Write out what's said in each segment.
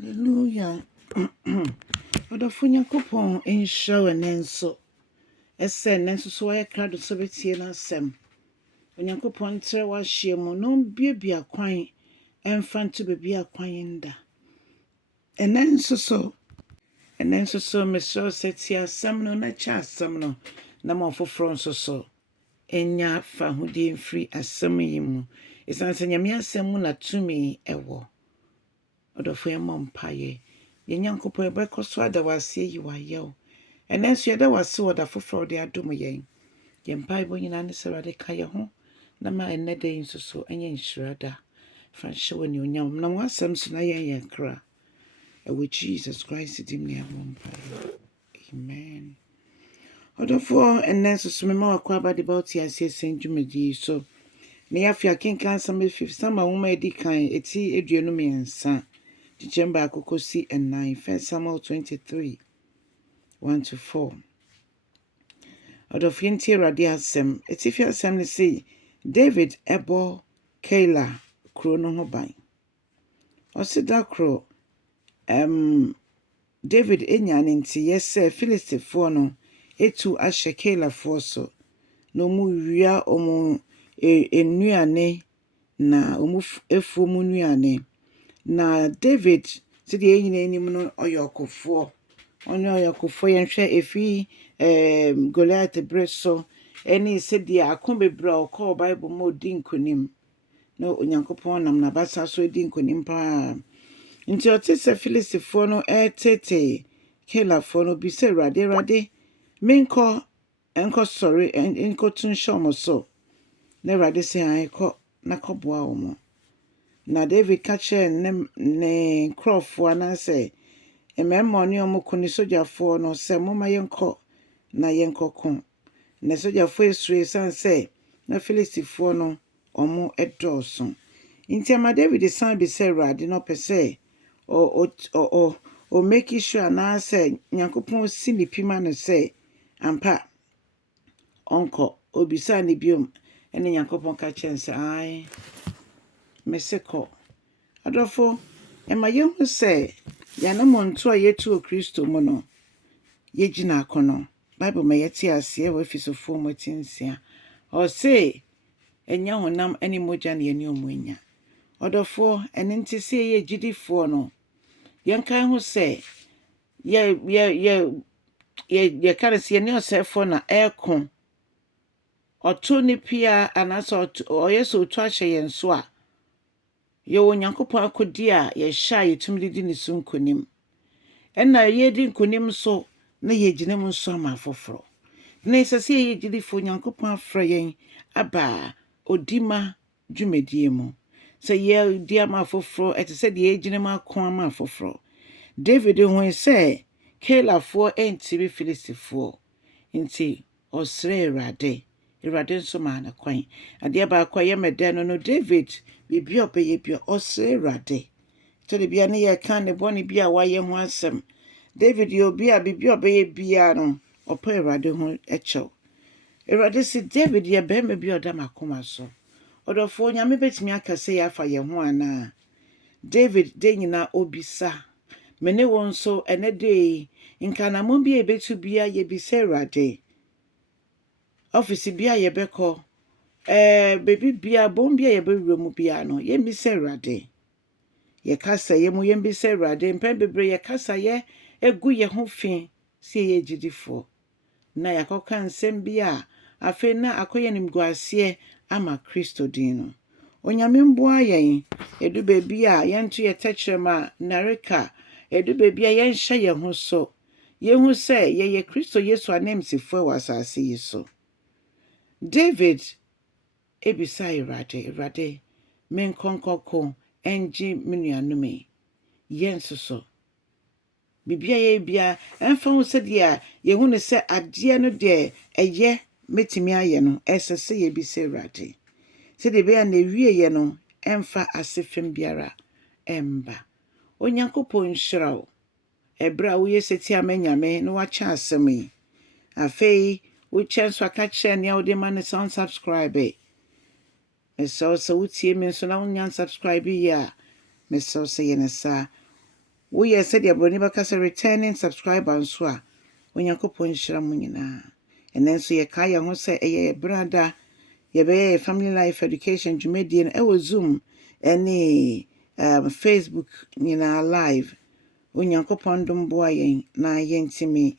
Hallelujah. Odafunya kupon insha wenenso. Ese nenso so ya krado so betie na asem. Onyankopon tere wa hye mu no biebia kwan emfanto bebia kwan nda. Enenso so meso seti asem no na cha asem no na mafoforo nso so. Enya fa hudi mfiri asem yi mu. Esanse nyame asem mu na tumi ewo. Odofo empaye ye nyankopon ebekoso adawase yi wayew enenso yeda wase woda foforo de adom yen ye mpaye bo nyina ne serade kaye ho na ma enede insoso enye nhyirada fa hye onyam na wasem so na yen kra ewe Jesus Christ dim ne mpaye. Amen. Odofo enenso so me ma Akwaaba de bauti ase senjumedi so me afia kenkan sam 50 sama woma edi kan eti eduonu mensa December akokosi and 9, 1 Samuel 23, 1-4. Odof yenti Awurade asem. Etifi asem ne say David ebo Keila kro no ho ban. Osida kro David enya ne nti yese Filistifo no etu ahye Keila fo so. No mu wia omu enuane na omu efu mu nuane. Na David said the enim no oyokofo onye oyokofo yenhwe efi Goliath breso eni said the akombebra okọ Bible mo din konim no onyankopon nam na basa so din konim pa nti otese Filistifo no etete Keilafo no bi se Awurade menko enko sorry enko tun shomo so na Awurade se anko na koboa wo mo. Na David kache ne crofo anase ememmo ne omoko ni sojafo no se moma yenko na yenkoko na sojafo esue sanse na Filistifo no omo edoso nti ama David san bi se Awurade no pese o make sure anase nyankopon si ni pima no se ampa onko obisa ni biom ene nyankopon kache nse ai meseko adofo ema yehu se yana monto yetu o Kristo mu no yegina akono Bible ma yeti ase e Efesofo motinsia o se enya honam ani moja na yeni omunya odofo ene nti se ye gidifo no yenkan hu se ye kare se ye ne osefo na ekon oto ni pia anaso oyeso oto ahye yenso a yo onyankopon akodi a ye hya yetumdidi ni so nkonim enna ye di nkonim so na ye ginem nso ma foforo na sese ye gidifo onyankopon afra yen aba odima dwumedie mu se ye di ama foforo etese de ye ginem akon ama foforo David hu se Keilafo enti Filistifo nti osre Awurade nso ma na kwan ade ba kwa ye mede no David bibia obeye bia osre Awurade to de bia ne ye kan ne boni bia wa ye ho asem David yo bia bibia obeye bia no opa Awurade ho echew Awurade si David ye be me bia oda makoma so odofo nyame betimi akase ya fa ye ho ana David de nyina obisa mene wonso ene de nkana mo bia ebetu bia ye bisa Awurade office bia ye beko baby bia bom bia ye bewura mu bia no ye mi se Awurade ye kasa ye mu ye bi se Awurade mpem bebre ye kasa ye egu ye ho fi se ye gidifo na yakoka nsem bia afi na akoye nimguase ama Kristo din no onyame mboa yen edu baby a yentu ye techrema nareka edu baby a yen hye ye ho so ye hu se ye Kristo Yesu anemsifo wasase yi so David ebisa Awurade men konkoko enji menuanume yensoso bibia ye bia enfa hu se dia ye hu ne se ade no de eye metimi aye no esese ye bisa Awurade se de bia na wie ye no enfa asefem biara emba onyankopon hyirawo ebra wo ye seti amanyame no wacha asemi afei wo chance aka kire ne wo de man subscribe so utie me so na unya subscribe ya me so say yenesa woyɛ sɛdeɛ broni bɛka sɛ returning subscriber nso a onyankopɔn nhyira mo nyinaa. Ɛnɛ nso yɛka yɛn ho sɛ ɛyɛ brada yɛbɛyɛ family life education dwumadie no ɛwɔ Zoom ɛne Facebook nyinaa live. Onyankopɔn dom boa yɛn na yɛntimi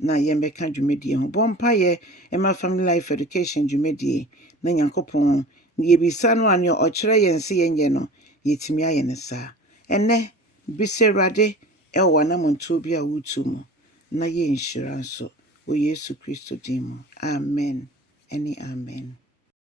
na yɛmbɛka dwumadie ho. Bɔ mpaeɛ ɛma family life education dwumadie na nyankopɔn yɛbisa no a nea ɔkyerɛ yɛn sɛ yɛnyɛ no yɛtimi ayɛ ne saa. Ɛnɛ bisa Awurade ɛwɔ anamontuo bi a wotu mu na yɛnhyira nso wɔ Yesu Kristo din mu. Amen ɛne amen.